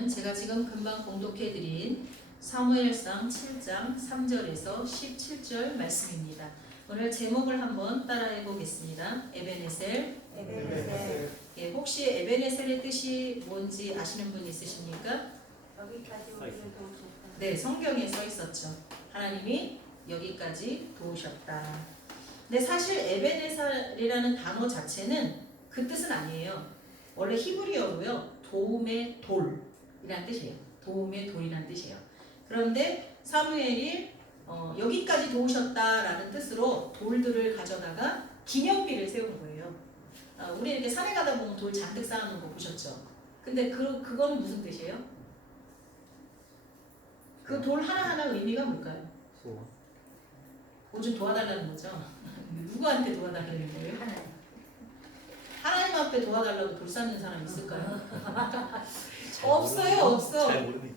말씀은 제가 지금 금방 봉독해드린 사무엘상 7장 3절에서 17절 말씀입니다. 오늘 제목을 한번 따라해 보겠습니다. 에베네셀. 예, 혹시 에베네셀의 뜻이 뭔지 아시는 분 있으십니까? 여기까지 우리를 도우셨다. 네, 성경에 써 있었죠. 하나님이 여기까지 도우셨다. 근데 사실 에베네셀이라는 단어 자체는 그 뜻은 아니에요. 원래 히브리어로요, 도움의 돌이라는 뜻이에요. 도움의 돌이라는 뜻이에요. 그런데 사무엘이 여기까지 도우셨다라는 뜻으로 돌들을 가져다가 기념비를 세운 거예요. 우리 이렇게 산에 가다 보면 돌 잔뜩 쌓아놓은 거 보셨죠? 근데 그건 무슨 뜻이에요? 그 돌 하나하나 의미가 뭘까요? 소원. 뭐 좀 도와달라는 거죠? 누구한테 도와달라는 거예요? 하나님 앞에 도와달라고 돌 쌓는 사람 있을까요? 없어요, 없어. 잘 모르네.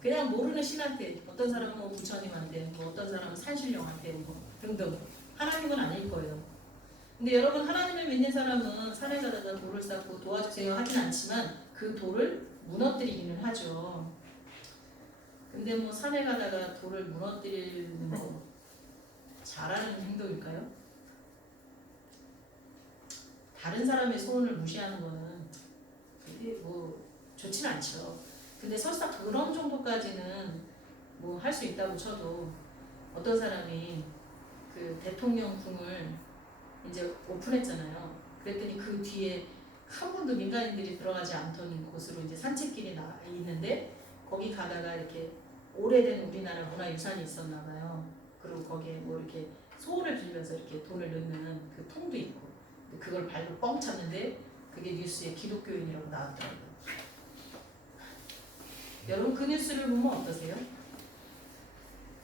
그냥 모르는 신한테, 어떤 사람은 뭐 부처님한테, 뭐 어떤 사람은 산신령한테 뭐 등등. 하나님은 아닐 거예요. 근데 여러분, 하나님을 믿는 사람은 산에 가다가 돌을 쌓고 도와주세요 하진 않지만 그 돌을 무너뜨리기는 하죠. 근데 뭐 산에 가다가 돌을 무너뜨리는 거 잘하는 행동일까요? 다른 사람의 소원을 무시하는 거는 그게 뭐 좋지는 않죠. 근데 설사 그런 정도까지는 뭐 할 수 있다고 쳐도 어떤 사람이 그 대통령궁을 이제 오픈했잖아요. 그랬더니 그 뒤에 한 번도 민간인들이 들어가지 않던 곳으로 이제 산책길이 있는데 거기 가다가 이렇게 오래된 우리나라 문화유산이 있었나 봐요. 그리고 거기에 뭐 이렇게 소원을 빌면서 이렇게 돈을 넣는 그 통도 있고 그걸 발로 뻥 찼는데 그게 뉴스에 기독교인이라고 나왔더라고요. 여러분 그 뉴스를 보면 어떠세요?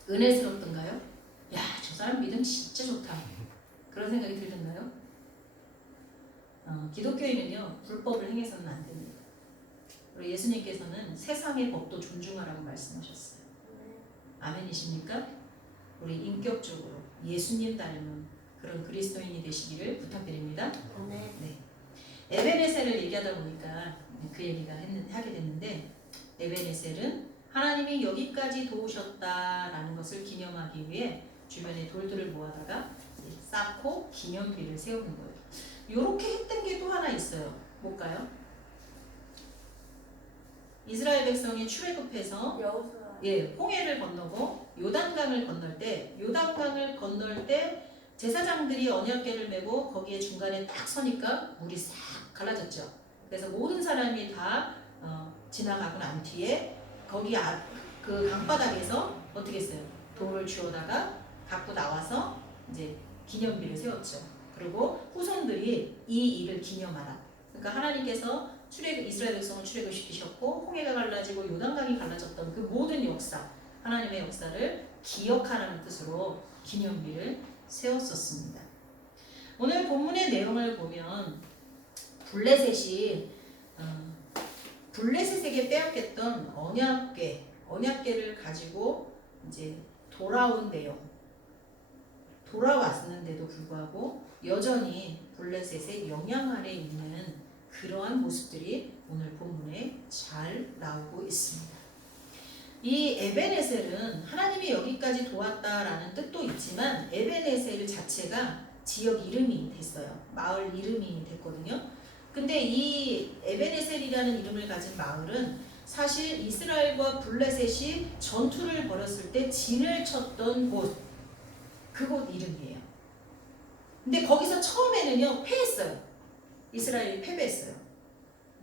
은혜스럽던가요? 야, 저 사람 믿음 진짜 좋다. 그런 생각이 들던가요? 기독교인은요, 불법을 행해서는 안 됩니다. 그리고 예수님께서는 세상의 법도 존중하라고 말씀하셨어요. 아멘이십니까? 우리 인격적으로 예수님 닮은 그런 그리스도인이 되시기를 부탁드립니다. 네. 에베네셀을 얘기하다 보니까 그 얘기가 하게 됐는데, 에베네셀은 하나님이 여기까지 도우셨다라는 것을 기념하기 위해 주변에 돌들을 모아다가 쌓고 기념비를 세우는 거예요. 이렇게 했던 게 또 하나 있어요. 뭘까요? 이스라엘 백성이 출애굽해서 홍해를 건너고 요단강을 건널 때 제사장들이 언약궤를 메고 거기에 중간에 딱 서니까 물이 싹 갈라졌죠. 그래서 모든 사람이 다 지나가고 난 뒤에 거기 그 강바닥에서 어떻게 했어요? 돌을 주워다가 갖고 나와서 이제 기념비를 세웠죠. 그리고 후손들이 이 일을 기념하라. 그러니까 하나님께서 이스라엘 백성을 출애굽시키셨고 홍해가 갈라지고 요단강이 갈라졌던 그 모든 역사, 하나님의 역사를 기억하라는 뜻으로 기념비를 세웠었습니다. 오늘 본문의 내용을 보면 블레셋이 블레셋에게 빼앗겼던 언약궤를 가지고 이제 돌아온 내용, 돌아왔는데도 불구하고 여전히 블레셋의 영향 아래 있는 그러한 모습들이 오늘 본문에 잘 나오고 있습니다. 이 에베네셀은 하나님이 여기까지 도왔다라는 뜻도 있지만 에베네셀 자체가 지역 이름이 됐어요. 마을 이름이 됐거든요. 근데 이 에베네셀이라는 이름을 가진 마을은 사실 이스라엘과 블레셋이 전투를 벌였을 때 진을 쳤던 그곳 이름이에요. 근데 거기서 처음에는요 패했어요. 이스라엘이 패배했어요.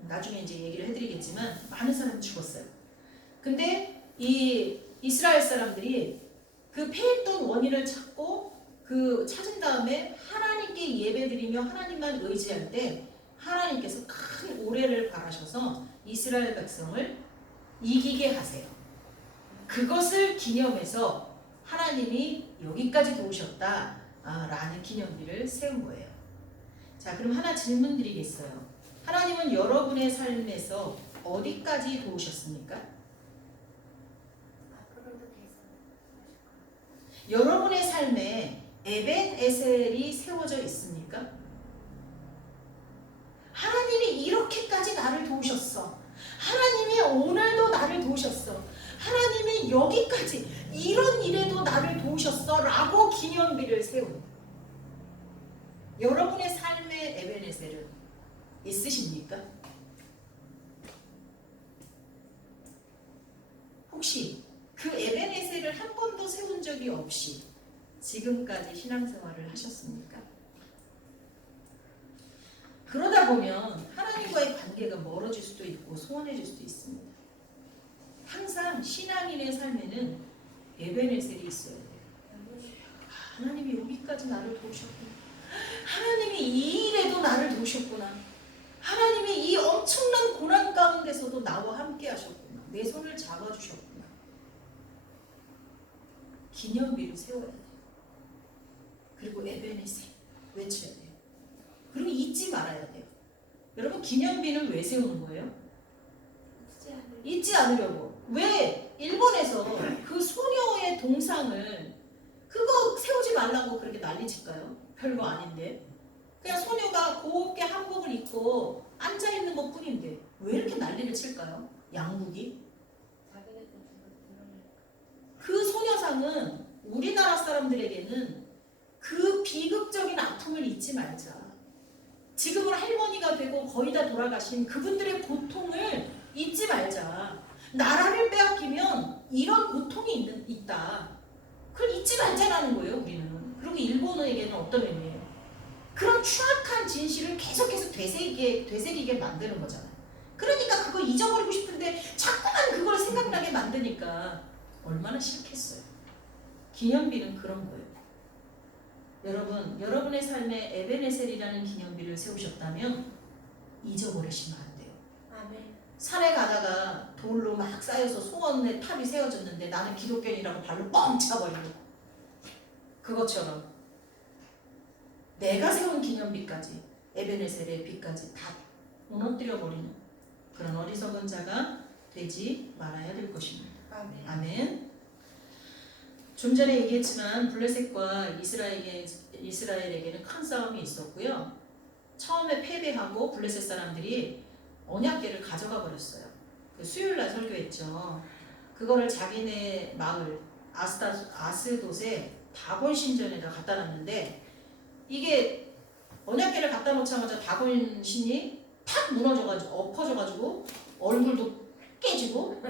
나중에 이제 얘기를 해드리겠지만 많은 사람이 죽었어요. 근데 이 이스라엘 사람들이 그 패했던 원인을 찾고 찾은 다음에 하나님께 예배드리며 하나님만 의지할 때 하나님께서 큰 오래를 바라셔서 이스라엘 백성을 이기게 하세요. 그것을 기념해서 하나님이 여기까지 도우셨다라는 기념비를 세운 거예요. 자, 그럼 하나 질문 드리겠어요. 하나님은 여러분의 삶에서 어디까지 도우셨습니까? 여러분의 삶에 에벤에셀이 세워져 있습니까? 하나님이 이렇게까지 나를 도우셨어. 하나님이 오늘 여기까지 이런 일에도 나를 도우셨어 라고 기념비를 세운 여러분의 삶의 에베네셀은 있으십니까? 혹시 그 에베네셀을 한 번도 세운 적이 없이 지금까지 신앙생활을 하셨습니까? 그러다 보면 하나님과의 관계가 멀어질 수도 있고 소원해질 수도 있습니다. 항상 신앙인의 삶에는 에베네셀이 있어야 돼요. 하나님이 여기까지 나를 도우셨구나. 하나님이 이 일에도 나를 도우셨구나. 하나님이 이 엄청난 고난 가운데서도 나와 함께 하셨구나. 내 손을 잡아주셨구나. 기념비를 세워야 돼요. 그리고 에베네셀 외쳐야 돼요. 그리고 잊지 말아야 돼요. 여러분 기념비는 왜 세우는 거예요? 잊지 않으려고. 왜 일본에서 그 소녀의 동상을 그거 세우지 말라고 그렇게 난리칠까요? 별거 아닌데. 그냥 소녀가 곱게 한복을 입고 앉아있는 것 뿐인데 왜 이렇게 난리를 칠까요? 양국이? 그 소녀상은 우리나라 사람들에게는 그 비극적인 아픔을 잊지 말자. 지금은 할머니가 되고 거의 다 돌아가신 그분들의 고통을 잊지 말자. 나라를 빼앗기면 이런 고통이 있다. 그걸 잊지 말자라는 거예요, 우리는. 그리고 일본어에게는 어떤 의미예요? 그런 추악한 진실을 계속해서 되새기게 만드는 거잖아요. 그러니까 그거 잊어버리고 싶은데 자꾸만 그걸 생각나게 만드니까 얼마나 싫겠어요. 기념비는 그런 거예요. 여러분, 여러분의 삶에 에베네셀이라는 기념비를 세우셨다면 잊어버리시면 안 돼요. 아멘. 산에 가다가 돌로 막 쌓여서 소원의 탑이 세워졌는데 나는 기독교인이라고 발로 뻥 차버리고 그것처럼 내가 세운 기념비까지 에베네셀의 비까지 다 무너뜨려버리는 그런 어리석은 자가 되지 말아야 될 것입니다. 아멘. 아멘. 좀 전에 얘기했지만 블레셋과 이스라엘에게는 큰 싸움이 있었고요. 처음에 패배하고 블레셋 사람들이 언약궤를 가져가 버렸어요. 수요일날 설교했죠. 그거를 자기네 마을 아스돗의 다곤 신전에다 갖다 놨는데 이게 언약궤를 갖다 놓자마자 다곤 신이 탁 무너져가지고 엎어져가지고 얼굴도 깨지고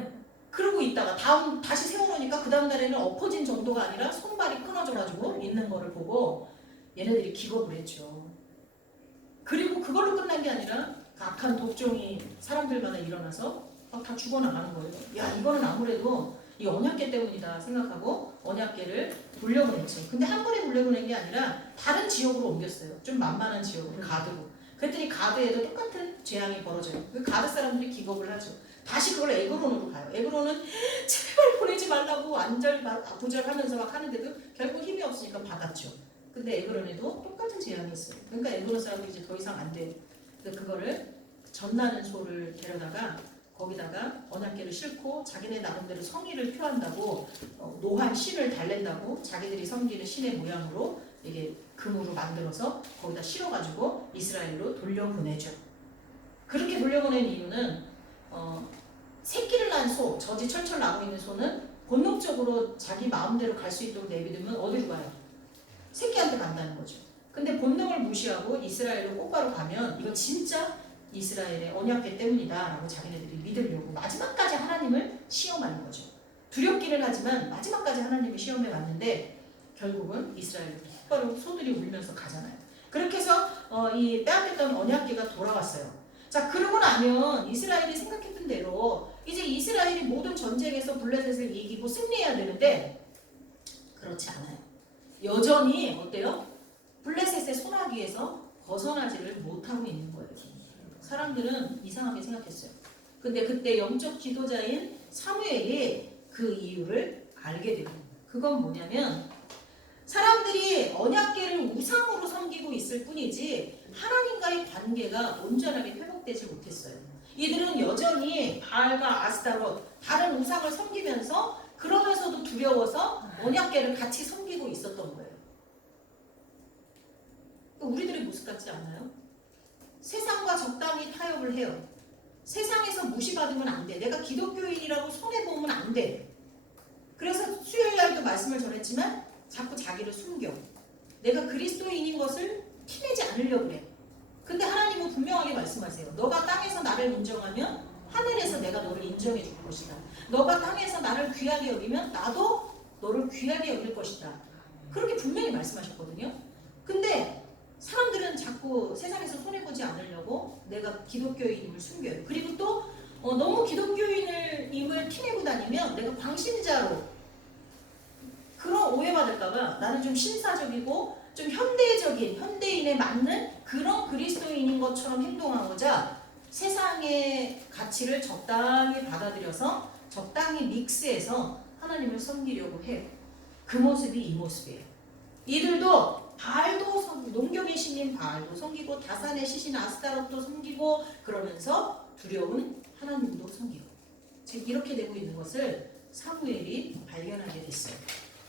그러고 있다가 다시 세워놓으니까 그 다음 날에는 엎어진 정도가 아니라 손발이 끊어져가지고 있는 거를 보고 얘네들이 기겁을 했죠. 그리고 그걸로 끝난 게 아니라 악한 독종이 사람들마다 일어나서 막 다 죽어나가는 거예요. 야, 이거는 아무래도 이 언약궤 때문이다 생각하고 언약궤를 돌려보냈죠. 근데 한 번에 돌려보낸 게 아니라 다른 지역으로 옮겼어요. 좀 만만한 지역으로, 가드로. 그랬더니 가드에도 똑같은 재앙이 벌어져요. 그 가드 사람들이 기겁을 하죠. 다시 그걸 에그론으로 가요. 에그론은 제발 보내지 말라고 안절부절하면서 막 하는데도 결국 힘이 없으니까 받았죠. 근데 에그론에도 똑같은 재앙이 있어요. 그러니까 에그론 사람들이 이제 더 이상 안 돼요. 그래서 그거를 젖나는 소를 데려다가 거기다가 언약궤를 싣고 자기네 나름대로 성의를 표한다고 노한 신을 달랜다고 자기들이 섬기는 신의 모양으로 이게 금으로 만들어서 거기다 실어가지고 이스라엘로 돌려보내죠. 그렇게 돌려보낸 이유는 새끼를 낳은 소, 젖이 철철 나고 있는 소는 본능적으로 자기 마음대로 갈 수 있도록 내비두면 어디로 가요? 새끼한테 간다는 거죠. 근데 본능을 무시하고 이스라엘로 곧바로 가면 이건 진짜 이스라엘의 언약궤 때문이다 라고 자기네들이 믿으려고 마지막까지 하나님을 시험하는 거죠. 두렵기는 하지만 마지막까지 하나님을 시험해 왔는데 결국은 이스라엘로 곧바로 소들이 울면서 가잖아요. 그렇게 해서 이 빼앗겼던 언약궤가 돌아왔어요. 자, 그러고 나면 이스라엘이 생각했던 대로 이제 이스라엘이 모든 전쟁에서 블레셋을 이기고 승리해야 되는데 그렇지 않아요. 여전히 어때요? 블레셋의 소나기에서 벗어나지를 못하고 있는 거예요. 사람들은 이상하게 생각했어요. 근데 그때 영적 지도자인 사무엘이 그 이유를 알게 돼요. 그건 뭐냐면 사람들이 언약궤를 우상으로 섬기고 있을 뿐이지 하나님과의 관계가 온전하게 회복되지 못했어요. 이들은 여전히 바알과 아스타롯 다른 우상을 섬기면서 그러면서도 두려워서 언약궤를 같이 섬기고 있었던 거예요. 우리들의 모습 같지 않아요? 세상과 적당히 타협을 해요. 세상에서 무시받으면 안 돼. 내가 기독교인이라고 손해보면 안 돼. 그래서 수요일 날도 말씀을 전했지만 자꾸 자기를 숨겨. 내가 그리스도인인 것을 티내지 않으려고 그래. 근데 하나님은 분명하게 말씀하세요. 너가 땅에서 나를 인정하면 하늘에서 내가 너를 인정해 줄 것이다. 너가 땅에서 나를 귀하게 여기면 나도 너를 귀하게 여길 것이다. 그렇게 분명히 말씀하셨거든요. 근데 사람들은 자꾸 세상에서 손해보지 않으려고 내가 기독교인임을 숨겨요. 그리고 또 너무 기독교인임을 티내고 다니면 내가 광신자로 그런 오해받을까봐 나는 좀 신사적이고 좀 현대적인 현대인에 맞는 그런 그리스도인인 것처럼 행동하고자 세상의 가치를 적당히 받아들여서 적당히 믹스해서 하나님을 섬기려고 해요. 그 모습이 이 모습이에요. 이들도 바알도 농경의 신인 바알도 섬기고 다산의 시신 아스타롯도 섬기고 그러면서 두려운 하나님도 섬기고 지금 이렇게 되고 있는 것을 사무엘이 발견하게 됐어요.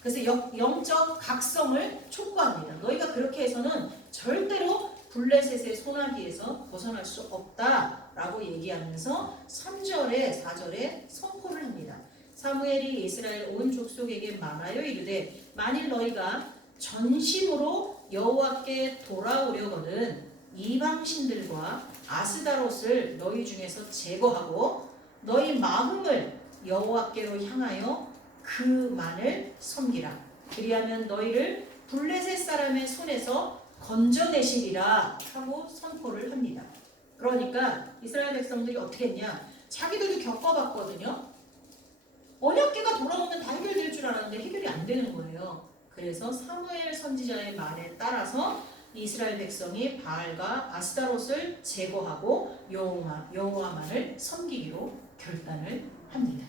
그래서 영적 각성을 촉구합니다. 너희가 그렇게 해서는 절대로 블레셋의 손아귀에서 벗어날 수 없다라고 얘기하면서 3절에 4절에 선포를 합니다. 사무엘이 이스라엘 온 족속에게 말하여 이르되 만일 너희가 전심으로 여호와께 돌아오려거든 이방신들과 아스다롯을 너희 중에서 제거하고 너희 마음을 여호와께로 향하여 그만을 섬기라. 그리하면 너희를 블레셋 사람의 손에서 건져내시리라 하고 선포를 합니다. 그러니까 이스라엘 백성들이 어떻게 했냐? 자기들도 겪어봤거든요. 언약궤가 돌아오면 다 해결될 줄 알았는데 해결이 안 되는 거예요. 그래서 사무엘 선지자의 말에 따라서 이스라엘 백성이 바알과 아스타롯을 제거하고 여호와만을 섬기기로 결단을 합니다.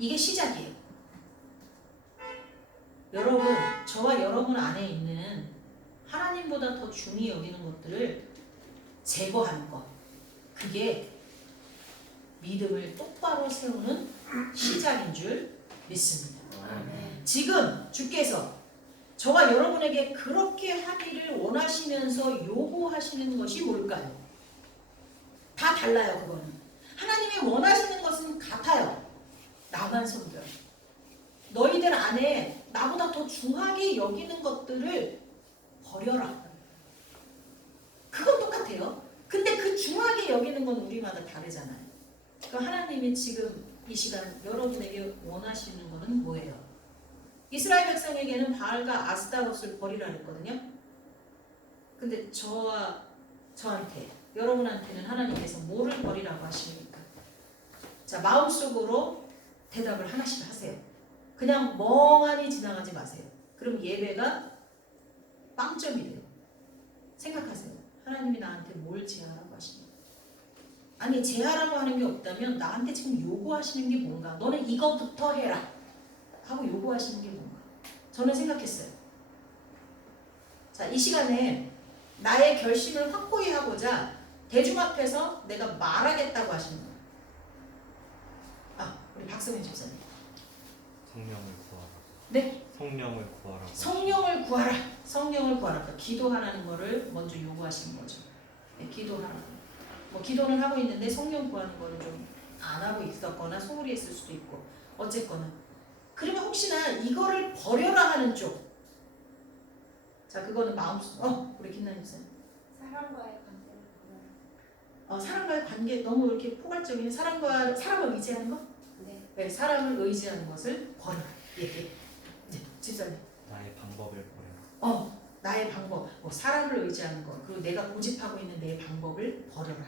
이게 시작이에요. 여러분, 저와 여러분 안에 있는 하나님보다 더 중히 여기는 것들을 제거하는 것, 그게 믿음을 똑바로 세우는 시작인 줄 믿습니다. 지금 주께서 저와 여러분에게 그렇게 하기를 원하시면서 요구하시는 것이 뭘까요? 다 달라요. 그거는 하나님이 원하시는 것은 같아요. 나만 섬겨. 너희들 안에 나보다 더 중하게 여기는 것들을 버려라. 그건 똑같아요. 근데 그 중하게 여기는 건 우리마다 다르잖아요. 그러니까 하나님이 지금 이 시간 여러분에게 원하시는 것은 뭐예요? 이스라엘 백성에게는 바알과 아스타롯을 버리라 했거든요. 근데 저한테 여러분한테는 하나님께서 뭐를 버리라고 하십니까? 자, 마음속으로 대답을 하나씩 하세요. 그냥 멍하니 지나가지 마세요. 그럼 예배가 빵점이 돼요. 생각하세요. 하나님이 나한테 뭘 제하라고 하십니까? 아니, 제하라고 하는 게 없다면 나한테 지금 요구하시는 게 뭔가? 너는 이것부터 해라 하고 요구하시는 게 뭔가? 저는 생각했어요. 자, 이 시간에 나의 결심을 확고히 하고자 대중 앞에서 내가 말하겠다고 하시는 거예요. 우리 박성현 집사님. 성령을 구하라. 네? 성령을 구하라. 성령을 구하라. 성령을 구하라. 그러니까 기도하라는 거를 먼저 요구하시는 거죠. 네, 기도하라고. 뭐 기도는 하고 있는데 성령 구하는 거를 좀 안 하고 있었거나 소홀히 했을 수도 있고 어쨌거나. 그러면 혹시나 이거를 버려라 하는 쪽. 자, 그거는 마음속. 우리 김나님 쌤. 사람과의 관계를 보면 사람과의 관계 너무 이렇게 포괄적인 사람을 의지하는 거? 네, 사람을 의지하는 것을 버려라. 네, 집사님. 나의 방법을 버려라. 나의 방법, 사람을 의지하는 것, 그리고 내가 고집하고 있는 내 방법을 버려라.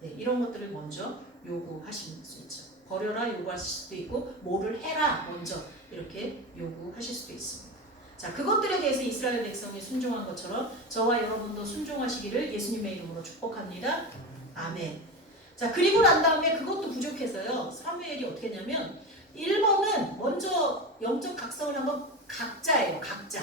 네, 이런 것들을 먼저 요구하실 수 있죠. 버려라 요구하실 수도 있고 뭐를 해라 먼저 이렇게 요구하실 수도 있습니다. 자, 그것들에 대해서 이스라엘 백성이 순종한 것처럼 저와 여러분도 순종하시기를 예수님의 이름으로 축복합니다. 아멘. 자, 그리고 난 다음에 그것도 부족해서요. 사무엘이 어떻게 했냐면 1번은 먼저 영적 각성을 한 건 각자예요. 각자.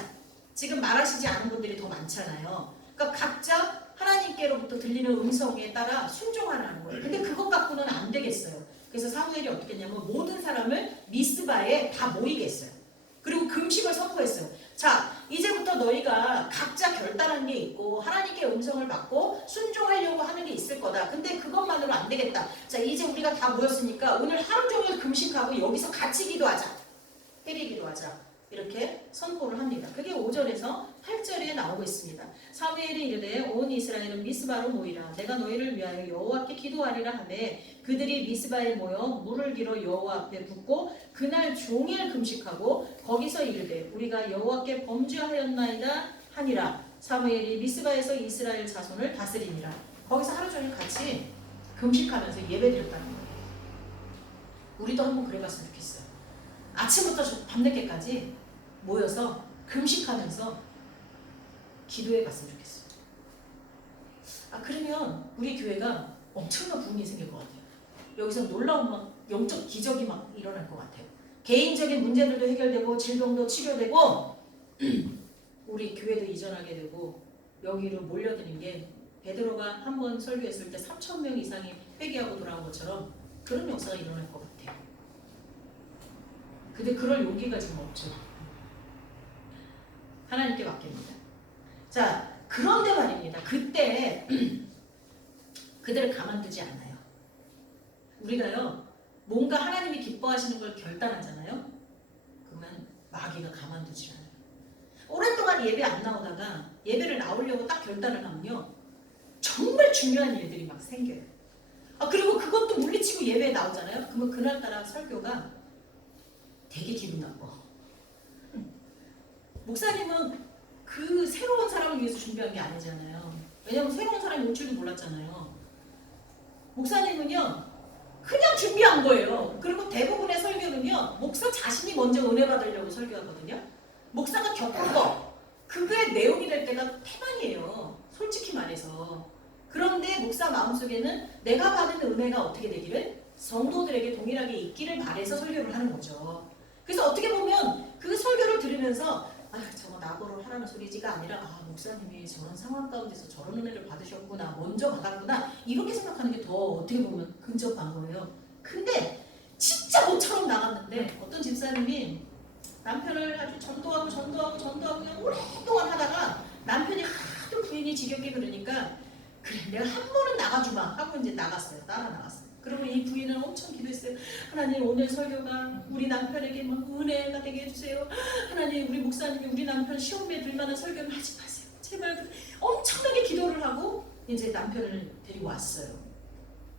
지금 말하시지 않은 분들이 더 많잖아요. 그러니까 각자 하나님께로부터 들리는 음성에 따라 순종하라는 거예요. 근데 그것 갖고는 안 되겠어요. 그래서 사무엘이 어떻게 했냐면 모든 사람을 미스바에 다 모이게 했어요. 그리고 금식을 선포했어요. 자, 이제부터 속에서 너희가 각자 결단한 게 있고 하나님께 음성을 받고 순종하려고 하는 게 있을 거다. 근데 그것만으로 안 되겠다. 자, 이제 우리가 다 모였으니까 오늘 하루 종일 금식하고 여기서 같이 기도하자. 회리 기도하자. 이렇게 선포를 합니다. 그게 5절에서 8절에 나오고 있습니다. 사무엘이 이르되 온 이스라엘은 미스바로 모이라. 내가 너희를 위하여 여호와께 기도하리라 하매 그들이 미스바에 모여 물을 길어 여호와 앞에 붓고 그날 종일 금식하고 거기서 이르되 우리가 여호와께 범죄하였나이다 하니라. 사무엘이 미스바에서 이스라엘 자손을 다스리니라. 거기서 하루 종일 같이 금식하면서 예배드렸다는 거예요. 우리도 한번 그래봤으면 좋겠어요. 아침부터 밤늦게까지 모여서 금식하면서 기도해 봤으면 좋겠어요. 그러면 우리 교회가 엄청난 부흥이 생길 것 같아요. 여기서 놀라운 막 영적 기적이 막 일어날 것 같아요. 개인적인 문제들도 해결되고 질병도 치료되고 우리 교회도 이전하게 되고 여기로 몰려드는 게 베드로가 한 번 설교했을 때 3,000명 이상이 회개하고 돌아온 것처럼 그런 역사가 일어날 것 같아요. 근데 그럴 용기가 지금 없죠. 하나님께 맡깁니다. 자, 그런데 말입니다. 그때 그들을 가만두지 않아요. 우리가요, 뭔가 하나님이 기뻐하시는 걸 결단하잖아요. 그러면 마귀가 가만두지 않아요. 오랫동안 예배 안 나오다가 예배를 나오려고 딱 결단을 하면요, 정말 중요한 일들이 막 생겨요. 그리고 그것도 물리치고 예배에 나오잖아요. 그러면 그날따라 설교가 되게 기분 나빠. 목사님은 그 새로운 사람을 위해서 준비한 게 아니잖아요. 왜냐면 새로운 사람이 올 줄도 몰랐잖아요. 목사님은요, 그냥 준비한 거예요. 그리고 대부분의 설교는요, 목사 자신이 먼저 은혜 받으려고 설교하거든요. 목사가 겪은 거, 그게 내용이 될 때가 태반이에요. 솔직히 말해서. 그런데 목사 마음속에는 내가 받은 은혜가 어떻게 되기를 성도들에게 동일하게 있기를 바라서 설교를 하는 거죠. 그래서 어떻게 보면 그 설교를 들으면서 저거 나보러 하라는 소리지가 아니라 목사님이 저런 상황 가운데서 저런 은혜를 받으셨구나, 먼저 받았구나, 이렇게 생각하는 게 더 어떻게 보면 근접한 거예요. 근데 진짜 모처럼 나갔는데 어떤 집사님이 남편을 아주 전도하고 그냥 오랫동안 하다가 남편이 하도 부인이 지겹게 그러니까 그래 내가 한 번은 나가주마 하고 이제 나갔어요. 따라 나갔어요. 그리고 이 부인은 엄청 기도했어요. 하나님, 오늘 설교가 우리 남편에게 막 은혜가 되게 해주세요. 하나님, 우리 목사님이 우리 남편 시험에 들 만한 설교는 하지 마세요. 제발. 엄청나게 기도를 하고 이제 남편을 데리고 왔어요.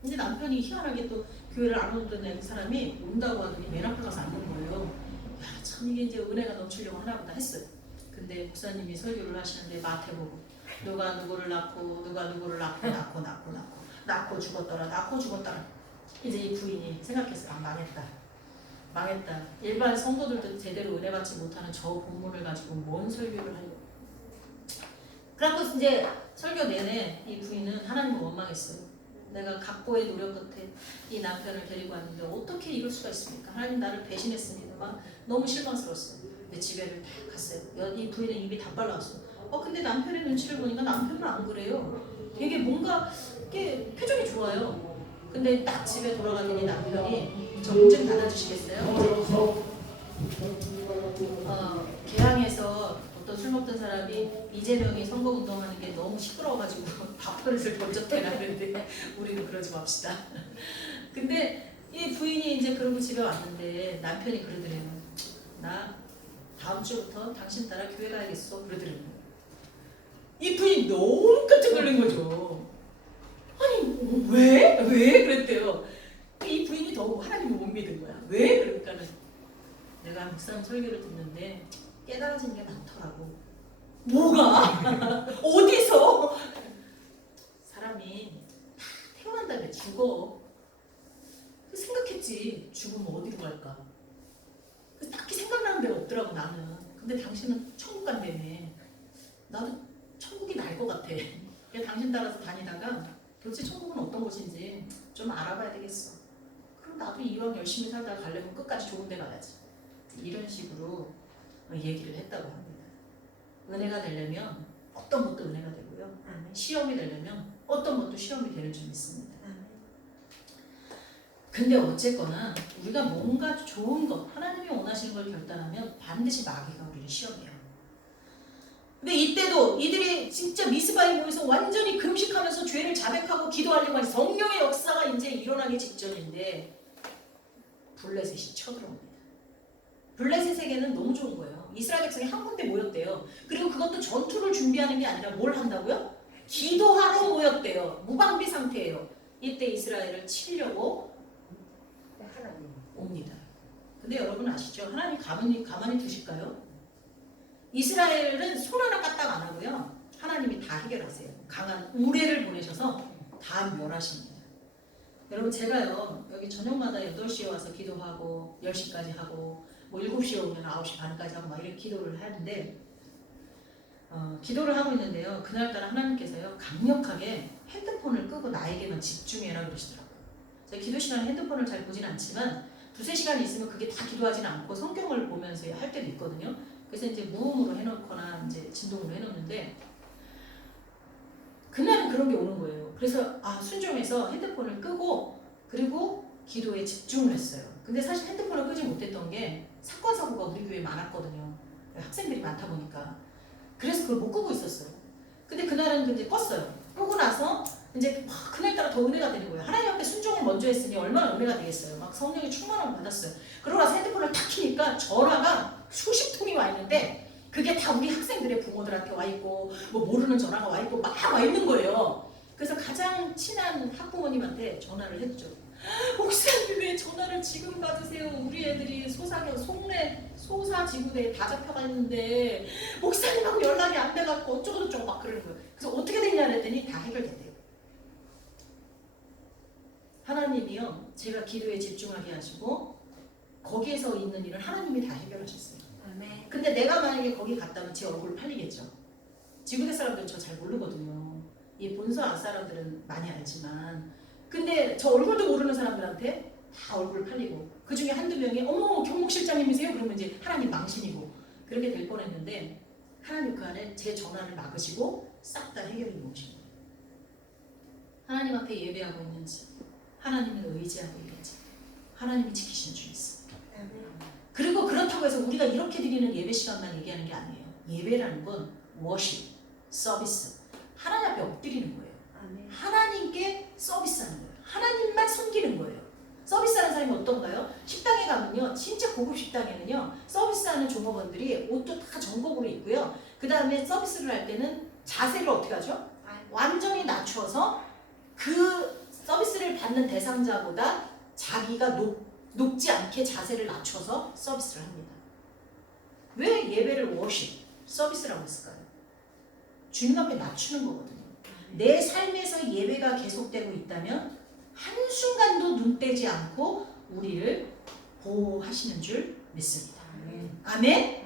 근데 남편이 희한하게 또 교회를 안 오던 사람이 온다고 하더니 맨 앞에 가서 앉는 거예요. 참 이게 이제 은혜가 넘치려고 하나보다 했어요. 근데 목사님이 설교를 하시는데 마태복음 누가 누구를 낳고 누가 누구를 낳고 죽었더라. 이제 이 부인이 생각했어요. 망했다. 일반 성도들도 제대로 은혜 받지 못하는 저 본문을 가지고 뭔 설교를 하려고. 그래서 이제 설교 내내 이 부인은 하나님을 원망했어요. 내가 각고의 노력 끝에 이 남편을 데리고 왔는데 어떻게 이럴 수가 있습니까? 하나님 나를 배신했습니다. 막 너무 실망스러웠어요. 근데 집에를 딱 갔어요. 이 부인은 입이 다 빨라왔어요. 근데 남편의 눈치를 보니까 남편은 안 그래요. 되게 뭔가 이렇게 표정이 좋아요. 근데 딱 집에 돌아가더니 남편이 저 문 좀 닫아주시겠어요? 개항에서 어떤 술 먹던 사람이 이재명이 선거운동하는 게 너무 시끄러워가지고 밥그릇을 던졌대라는데 우리는 그러지 맙시다. 근데 이 부인이 이제 그러고 집에 왔는데 남편이 그러더래요. 나 다음 주부터 당신 따라 교회 가야겠어. 그러더래요. 이 부인이 너무 깜짝 놀란 거죠. 아니 왜? 그랬대요. 이 부인이 더 하나님을 못 믿은 거야. 왜? 그러니까는 내가 목사님 설교를 듣는데 깨달아진 게 많더라고. 뭐가? 어디서? 사람이 태어난 다음에 죽어. 생각했지. 죽으면 어디로 갈까? 딱히 생각나는 데가 없더라고 나는. 근데 당신은 천국 간다며. 나도 천국이 날 것 같아. 당신 따라서 다니다가 도대체 천국은 어떤 곳인지 좀 알아봐야 되겠어. 그럼 나도 이왕 열심히 살다가 가려면 끝까지 좋은 데 가야지. 이런 식으로 얘기를 했다고 합니다. 은혜가 되려면 어떤 것도 은혜가 되고요. 시험이 되려면 어떤 것도 시험이 되는 줄 믿습니다. 근데 어쨌거나 우리가 뭔가 좋은 것, 하나님이 원하시는 걸 결단하면 반드시 마귀가 우리를 시험해요. 근데 이때도 이들이 진짜 미스바에 모여서 완전히 금식하면서 죄를 자백하고 기도하려고 하는 성령의 역사가 이제 일어나기 직전인데 블레셋이 쳐들어옵니다. 블레셋에게는 너무 좋은 거예요. 이스라엘 백성이 한 군데 모였대요. 그리고 그것도 전투를 준비하는 게 아니라 뭘 한다고요? 기도하러 모였대요. 무방비 상태예요. 이때 이스라엘을 치려고 하나님. 옵니다. 근데 여러분 아시죠? 하나님 가만히 두실까요? 이스라엘은 손 하나 까딱 안 하고요. 하나님이 다 해결하세요. 강한 우레를 보내셔서 다 멸하십니다. 여러분 제가요 여기 저녁마다 8시에 와서 기도하고 10시까지 하고 뭐 7시에 오면 9시 반까지 하고 막 이렇게 기도를 하는데 기도를 하고 있는데요. 그날따라 하나님께서요 강력하게 핸드폰을 끄고 나에게만 집중해라 그러시더라고요. 제가 기도 시간에 핸드폰을 잘 보진 않지만 2-3시간 있으면 그게 다 기도하진 않고 성경을 보면서 할 때도 있거든요. 그래서 이제 무음으로 해놓거나 이제 진동으로 해놓는데 그날은 그런 게 오는 거예요. 그래서 순종해서 핸드폰을 끄고 그리고 기도에 집중을 했어요. 근데 사실 핸드폰을 끄지 못했던 게 사건 사고가 우리 교회에 많았거든요. 학생들이 많다 보니까 그래서 그걸 못 끄고 있었어요. 근데 그날은 이제 껐어요. 끄고 나서 이제 그날따라 더 은혜가 되는 거예요. 하나님 앞에 순종을 먼저 했으니 얼마나 은혜가 되겠어요. 막 성령의 충만함을 받았어요. 그러고 나서 핸드폰을 탁 키니까 전화가 수십 통이 와 있는데 그게 다 우리 학생들의 부모들한테 와 있고 뭐 모르는 전화가 와 있고 막 와 있는 거예요. 그래서 가장 친한 학부모님한테 전화를 했죠. 목사님 왜 전화를 지금 받으세요? 우리 애들이 소사지구대에 다 잡혀가 있는데 목사님하고 연락이 안 돼갖고 어쩌고저쩌고 막 그러는 거예요. 그래서 어떻게 됐냐 그랬더니 다 해결됐대요. 하나님이요 제가 기도에 집중하게 하시고 거기에서 있는 일을 하나님이 다 해결하셨어요. 아멘. 근데 내가 만약에 거기 갔다면 제 얼굴 팔리겠죠. 지구대 사람들은 저 잘 모르거든요. 이 본서 앞 사람들은 많이 알지만 근데 저 얼굴도 모르는 사람들한테 다 얼굴 팔리고 그 중에 한두 명이 어머 경목실장님이세요? 그러면 이제 하나님 망신이고 그렇게 될 뻔했는데 하나님 그 안에 제 전화를 막으시고 싹 다 해결해 놓으신 거예요. 하나님 앞에 예배하고 있는지 하나님을 의지하고 있는지 하나님이 지키시는 줄 있습니다. 아멘. 그리고 그렇다고 해서 우리가 이렇게 드리는 예배 시간만 얘기하는 게 아니에요. 예배라는 건 워십, 서비스 하나님 앞에 엎드리는 거예요. 아멘. 하나님께 서비스하는 거예요. 하나님만 섬기는 거예요. 서비스하는 사람이 어떤가요? 식당에 가면요. 진짜 고급 식당에는요. 서비스하는 종업원들이 옷도 다 정복으로 입고요. 그 다음에 서비스를 할 때는 자세를 어떻게 하죠? 완전히 낮춰서 그 서비스를 받는 대상자보다 자기가 높지 않게 자세를 낮춰서 서비스를 합니다. 왜 예배를 워십, 서비스라고 했을까요? 주님 앞에 낮추는 거거든요. 내 삶에서 예배가 계속되고 있다면 한순간도 눈 떼지 않고 우리를 보호하시는 줄 믿습니다. 아멘?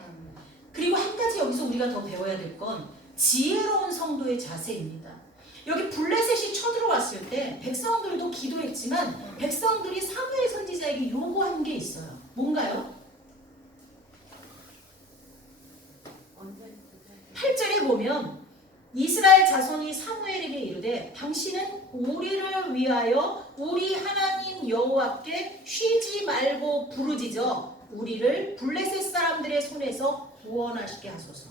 그리고 한 가지 여기서 우리가 더 배워야 될 건 지혜로운 성도의 자세입니다. 여기 블레셋이 쳐들어왔을 때 백성들도 기도했지만 백성들이 사무엘 선지자에게 요구한 게 있어요. 뭔가요? 8절에 보면 이스라엘 자손이 사무엘에게 이르되 당신은 우리를 위하여 우리 하나님 여호와께 쉬지 말고 부르짖어 우리를 블레셋 사람들의 손에서 구원하시게 하소서.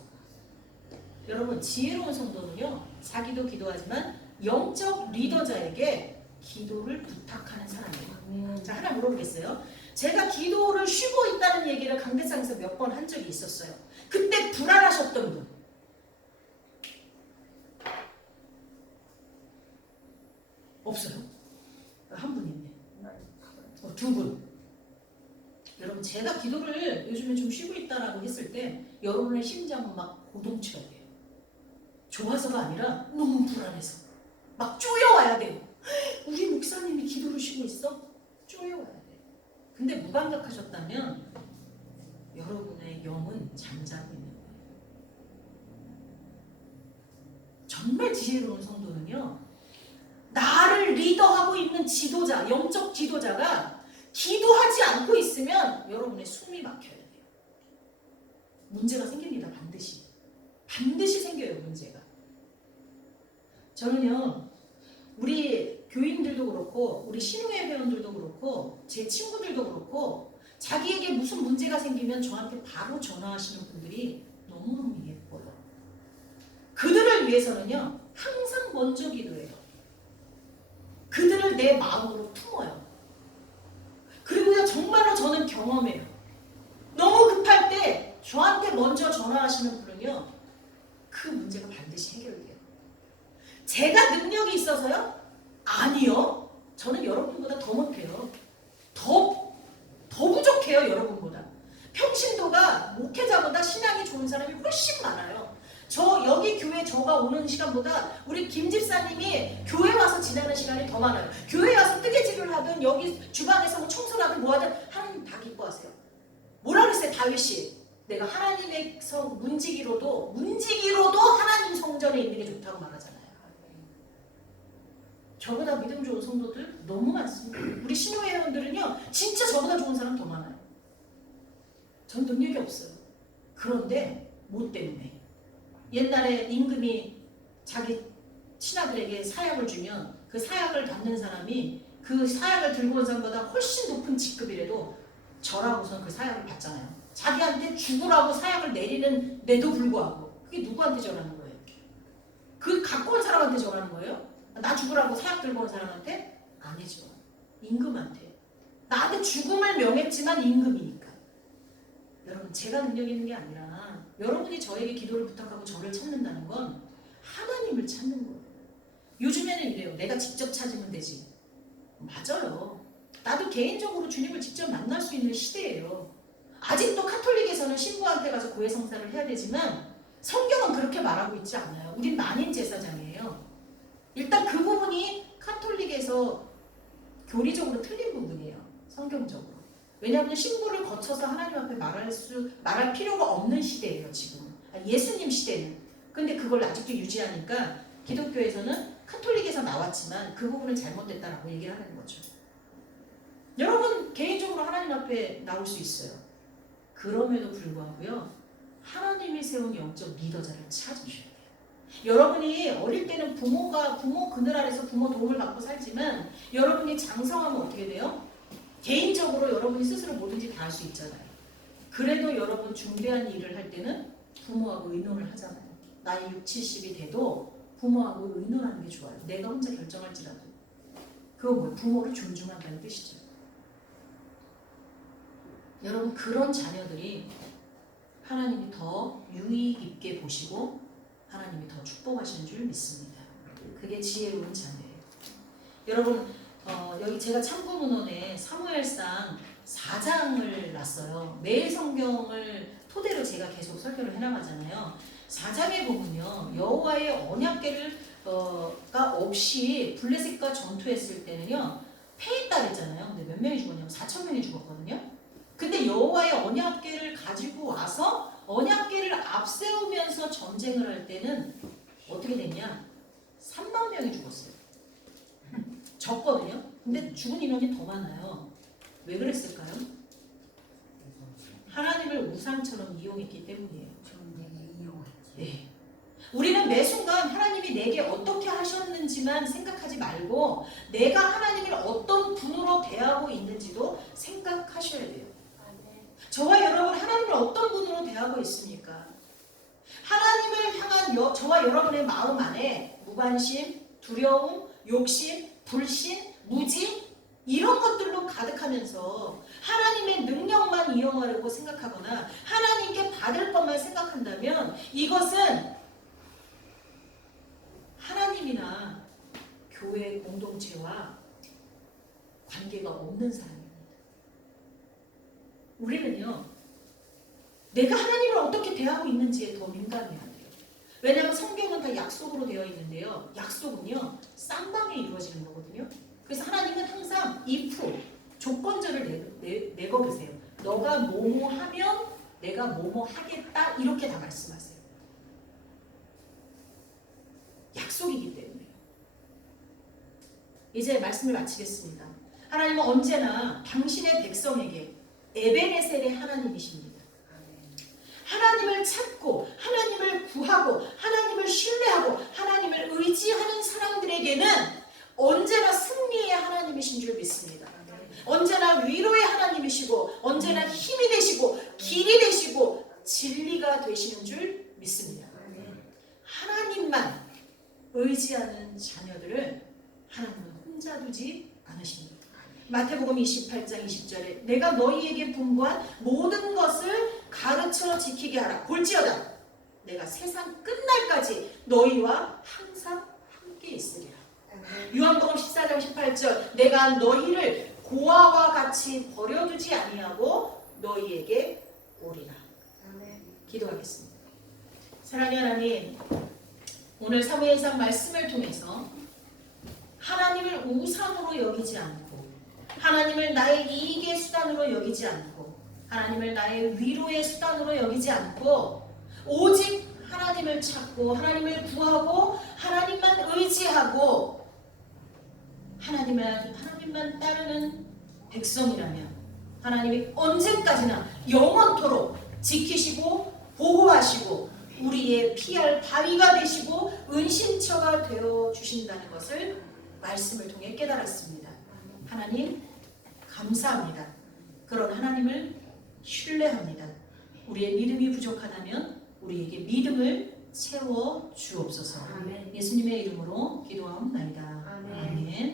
여러분 지혜로운 성도는요 자기도 기도하지만 영적 리더자에게 기도를 부탁하는 사람이에요. 자 하나 물어보겠어요. 제가 기도를 쉬고 있다는 얘기를 강대상에서 몇 번 한 적이 있었어요. 그때 불안하셨던 분 없어요? 한 분 있네. 두 분. 여러분 제가 기도를 요즘에 좀 쉬고 있다라고 했을 때 여러분의 심장은 막 고동치가 돼요. 좋아서가 아니라 너무 불안해서 막 쪼여와야 돼요. 우리 목사님이 기도를 쉬고 있어? 쪼여와야 돼요. 근데 무감각하셨다면 여러분의 영은 잠자고 있는 거예요. 정말 지혜로운 성도는요 나를 리더하고 있는 지도자, 영적 지도자가 기도하지 않고 있으면 여러분의 숨이 막혀야 돼요. 문제가 생깁니다. 반드시 생겨요. 문제가. 저는요 우리 교인들도 그렇고 우리 신우의 회원들도 그렇고 제 친구들도 그렇고 자기에게 무슨 문제가 생기면 저한테 바로 전화하시는 분들이 너무너무 예뻐요. 그들을 위해서는요 항상 먼저 기도해요. 그들을 내 마음으로 품어요. 그리고요 정말로 저는 경험해요. 너무 급할 때 저한테 먼저 전화하시는 분은요 그 문제가 반드시 해결돼요. 제가 능력이 있어서요? 아니요. 저는 여러분보다 더 못해요. 더 부족해요. 여러분보다. 평신도가 목회자보다 신앙이 좋은 사람이 훨씬 많아요. 저 여기 교회 저가 오는 시간보다 우리 김 집사님이 교회 와서 지나는 시간이 더 많아요. 교회 와서 뜨개질을 하든 여기 주방에서 뭐 청소를 하든 뭐 하든 하나님 다 기뻐하세요. 뭐라 그랬어요? 다윗이 내가 하나님의 문지기로도 하나님 성전에 있는 게 좋다고 말하잖아요. 저보다 믿음 좋은 성도들 너무 많습니다. 우리 신호회 회원들은요 진짜 저보다 좋은 사람 더 많아요. 전 능력이 없어요. 그런데 뭐 때문에? 옛날에 임금이 자기 신하들에게 사약을 주면 그 사약을 받는 사람이 그 사약을 들고 온 사람보다 훨씬 높은 직급이라도 절하고선 그 사약을 받잖아요. 자기한테 죽으라고 사약을 내리는데도 불구하고 그게 누구한테 전하는 거예요? 그 갖고 온 사람한테 전하는 거예요? 나 죽으라고 사약 들고 온 사람한테? 아니죠. 임금한테. 나한테 죽음을 명했지만 임금이니까. 여러분 제가 능력 있는 게 아니라 여러분이 저에게 기도를 부탁하고 저를 찾는다는 건 하나님을 찾는 거예요. 요즘에는 이래요. 내가 직접 찾으면 되지. 맞아요. 나도 개인적으로 주님을 직접 만날 수 있는 시대예요. 아직도 카톨릭에서는 신부한테 가서 고해 성사를 해야 되지만 성경은 그렇게 말하고 있지 않아요. 우린 만인 제사장이에요. 일단 그 부분이 카톨릭에서 교리적으로 틀린 부분이에요. 성경적으로. 왜냐하면 신부를 거쳐서 하나님 앞에 말할 필요가 없는 시대예요. 지금 예수님 시대는. 근데 그걸 아직도 유지하니까 기독교에서는 카톨릭에서 나왔지만 그 부분은 잘못됐다라고 얘기를 하는 거죠. 여러분 개인적으로 하나님 앞에 나올 수 있어요. 그럼에도 불구하고요 하나님이 세운 영적 리더자를 찾으셔야 돼요. 여러분이 어릴 때는 부모 그늘 아래서 부모 도움을 받고 살지만 여러분이 장성하면 어떻게 돼요? 개인적으로 여러분이 스스로 뭐든지 다 할 수 있잖아요. 그래도 여러분 중대한 일을 할 때는 부모하고 의논을 하잖아요. 나이 60, 70이 돼도 부모하고 의논하는 게 좋아요. 내가 혼자 결정할지라도. 그건 뭐 부모를 존중한다는 뜻이죠. 여러분 그런 자녀들이 하나님이 더 유익 있게 보시고 하나님이 더 축복하시는 줄 믿습니다. 그게 지혜로운 자녀예요. 여러분 여기 제가 참고문헌에 사무엘상 4장을 놨어요. 매일 성경을 토대로 제가 계속 설교를 해나가잖아요. 4장에 보면요. 여호와의 언약궤를 가 없이 블레셋과 전투했을 때는요. 패했다 그랬잖아요. 근데 몇 명이 죽었냐면 4,000명이 죽었거든요. 근데 여호와의 언약궤를 가지고 와서 언약궤를 앞세우면서 전쟁을 할 때는 어떻게 됐냐? 3만 명이 죽었어요. 적거든요. 근데 죽은 인원이 더 많아요. 왜 그랬을까요? 하나님을 우상처럼 이용했기 때문이에요. 네. 우리는 매 순간 하나님이 내게 어떻게 하셨는지만 생각하지 말고 내가 하나님을 어떤 분으로 대하고 있는지도 생각하셔야 돼요. 저와 여러분 하나님을 어떤 분으로 대하고 있습니까? 하나님을 향한 저와 여러분의 마음 안에 무관심, 두려움, 욕심, 불신, 무지 이런 것들로 가득하면서 하나님의 능력만 이용하려고 생각하거나 하나님께 받을 것만 생각한다면 이것은 하나님이나 교회 공동체와 관계가 없는 사람입니다. 우리는요, 내가 하나님을 어떻게 대하고 있는지에 더 민감해야 돼요. 왜냐하면 성경은 다 약속으로 되어 있는데요. 약속은요, 쌍방에 이루어지는 거거든요. 그래서 하나님은 항상 if, 조건절을 내거 계세요. 너가 뭐뭐 하면 내가 뭐뭐 하겠다 이렇게 다 말씀하세요. 약속이기 때문에. 이제 말씀을 마치겠습니다. 하나님은 언제나 당신의 백성에게 에베네셀의 하나님이십니다. 하나님을 찾고 하나님을 구하고 하나님을 신뢰하고 하나님을 의지하는 사람들에게는 언제나 승리의 하나님이신 줄 믿습니다. 언제나 위로의 하나님이시고 언제나 힘이 되시고 길이 되시고 진리가 되시는 줄 믿습니다. 하나님 28장 20절에 내가 너희에게 분부한 모든 것을 가르쳐 지키게 하라. 볼지어다 내가 세상 끝날까지 너희와 항상 함께 있으리라. 요한복음 14장 18절 내가 너희를 고아와 같이 버려두지 아니하고 너희에게 오리라. 기도하겠습니다. 사랑하는 하나님, 오늘 사무엘상 말씀을 통해서 하나님을 우상으로 여기지 않고 하나님을 나의 이익의 수단으로 여기지 않고 하나님을 나의 위로의 수단으로 여기지 않고 오직 하나님을 찾고 하나님을 구하고 하나님만 의지하고 하나님만 따르는 백성이라면 하나님이 언제까지나 영원토록 지키시고 보호하시고 우리의 피할 바위가 되시고 은신처가 되어 주신다는 것을 말씀을 통해 깨달았습니다. 하나님 감사합니다. 그런 하나님을 신뢰합니다. 우리의 믿음이 부족하다면 우리에게 믿음을 채워 주옵소서. 예수님의 이름으로 기도하옵나이다. 아멘.